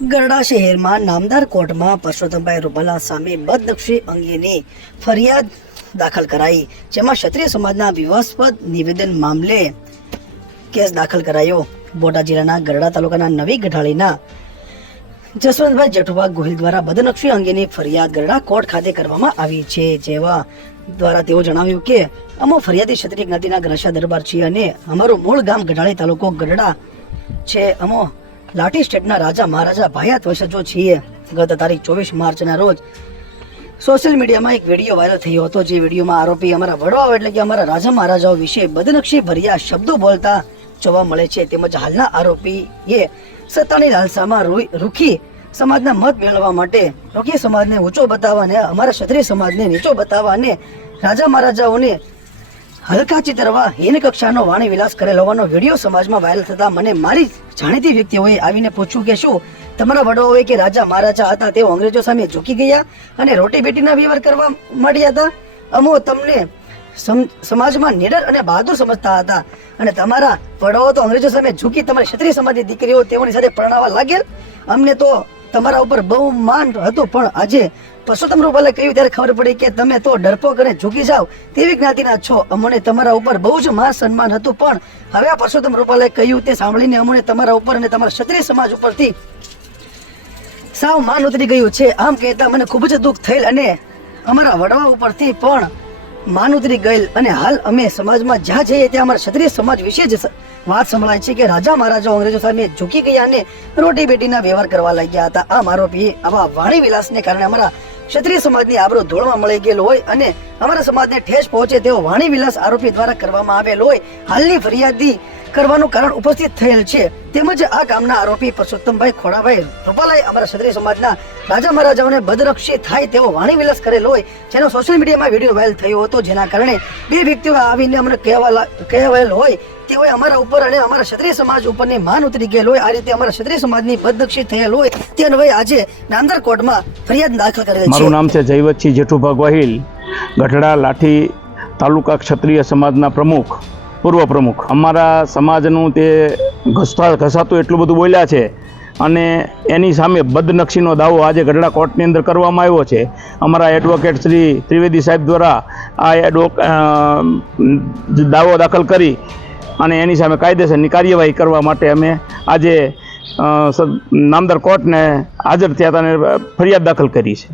ગરડા શહેરમાં નામદાર કોર્ટમાં પરસોત્તમભાઈ રૂપાલા સામે બદનક્ષી અંગેની ફરિયાદ દાખલ કરાઈ, જેમાં ક્ષત્રિય સમાજના વિવાસ્પદ નિવેદન મામલે કેસ દાખલ કરાયો. બોટાદ જિલ્લાના ગરડા તાલુકાના નવી ગઢાળીના જસવંતભાઈ જેઠુભા ગોહિલ દ્વારા બદનક્ષી અંગેની ફરિયાદ ગરડા કોર્ટ ખાતે કરવામાં આવી છે, જેવા દ્વારા તેઓ જણાવ્યું કે, અમો ફરિયાદી ક્ષત્રિય જ્ઞાતિના ગ્રસા દરબાર છીએ અને અમારું મૂળ ગામ ગઢાળી તાલુકો ગરડા છે. અમો લાઠી સ્ટેટના રાજા મહારાજા ભાયાત વંશજો છીએ. ગત તારીખ ચોવીસ માર્ચના રોજ સોશિયલ મીડિયામાં એક વીડિયો વાયરલ થયો હતો. જે વિડીયોમાં આરોપી અમારા વડવાઓ એટલે કે અમારા રાજા મહારાજાઓ વિશે બદનક્ષી ભર્યા શબ્દો બોલતા જોવા મળે છે. તેમજ હાલના આરોપીએ સત્તાની લાલસામાં રૂખી સમાજના મત મેળવવા માટે રોકી સમાજને ઊંચો બતાવવા અને અમારા ક્ષત્રિય સમાજને નીચો બતાવવા અને રાજા મહારાજાઓને હલકા ચિતરવા હીન કક્ષાનો વાણી વિલાસ કરેલ હોવાનો વીડિયો સમાજમાં વાયરલ થતા મને મારી જાણીતી વ્યક્તિઓએ આવીને પૂછ્યું કે શું તમારા વડવાઓએ કે રાજા મહારાજા હતા તેઓ અંગ્રેજો સામે ઝૂકી ગયા અને રોટી બેટીના વ્યવહાર કરવા માંડ્યા હતા? અમો, તમને સમાજમાં નિડર અને બહાદુર સમજતા હતા અને તમારા વડાઓ તો અંગ્રેજો સામે ઝૂકી તમારી ક્ષત્રિય સમાજની દીકરીઓ તેઓની સાથે પરણાવા લાગેલ અમને તો તમારા ઉપર બહુ માન હતું, પણ આજે પરસોત્તમ રૂપાલે કહ્યું ત્યારે ખબર પડી કે તમે તો ડરપોક અને ઝૂકી જાઓ તેવી જ્ઞાતિના છો. અમને તમારા ઉપર બહુ જ માન સન્માન હતું, પણ હવે આ પરસોત્તમ રૂપાલે કહ્યું તે સાંભળીને અમને તમારા ઉપર અને તમારા ક્ષત્રિય સમાજ ઉપરથી સાવ માન ઉતરી ગયું છે. આમ કહેતા મને ખૂબ જ દુઃખ થયેલ અને અમારા વડવા ઉપરથી પણ માન ઉતરી ગયેલ અને હાલ અમે સમાજમાં જ્યાં જઈએ ત્યાં અમારા ક્ષત્રિય સમાજ વિશે જ વાત સંભળાય છે કે રાજા મહારાજાઓ અંગ્રેજો સામે ઝૂકી ગયા અને રોટી બેટીના વ્યવહાર કરવા લાગ્યા હતા. આમ આરોપી આવા વાણી વિલાસને કારણે અમારા ક્ષત્રિય સમાજની આબરો ધૂળમાં મળી ગયેલ હોય અને અમારા સમાજને ઠેસ પહોંચે તેવો વાણી વિલાસ આરોપી દ્વારા કરવામાં આવેલ હોય. હાલની ફરિયાદી કરવાનું કારણ ઉપસ્થિત થયેલ છે. તેમજ આ ગામના આરોપી પરસોત્તમભાઈ ખોડાભાઈ રૂપાલાએ અમારા ક્ષત્રિય સમાજના રાજા મહારાજાઓને બદરક્ષી થાય તેવો વાણી વિલાસ કરેલો હોય, જેનો સોશિયલ મીડિયામાં વીડિયો વાયરલ થયો હતો, જેના કારણે બે વ્યક્તિઓ આવીને અમને કહેવા કહેવાયેલ હોય તેઓએ અમારા ઉપર અને અમારા ક્ષત્રિય સમાજ ઉપરની માન ઉતરી ગયેલ હોય, આ રીતે અમારા ક્ષત્રિય સમાજની બદનક્ષી થયેલ હોય, તે અન્વયે આજે નાંદર કોર્ટમાં ફરિયાદ દાખલ કરેલ છે. મારું નામ છે જયવતસિંહ જેઠુભા ગોહિલ, ગઢડા લાઠી તાલુકા ક્ષત્રિય સમાજના પ્રમુખ. પૂર્વ પ્રમુખ. અમારા સમાજનું તે ઘસતા ઘસાતું એટલું બધું બોલ્યા છે અને એની સામે બદનક્ષીનો દાવો આજે ગઢડા કોર્ટની અંદર કરવામાં આવ્યો છે. અમારા એડવોકેટ શ્રી ત્રિવેદી સાહેબ દ્વારા આ એડવો દાવો દાખલ કરી અને એની સામે કાયદેસરની કાર્યવાહી કરવા માટે અમે આજે નામદાર કોર્ટને હાજર થયા હતા અને ફરિયાદ દાખલ કરી છે.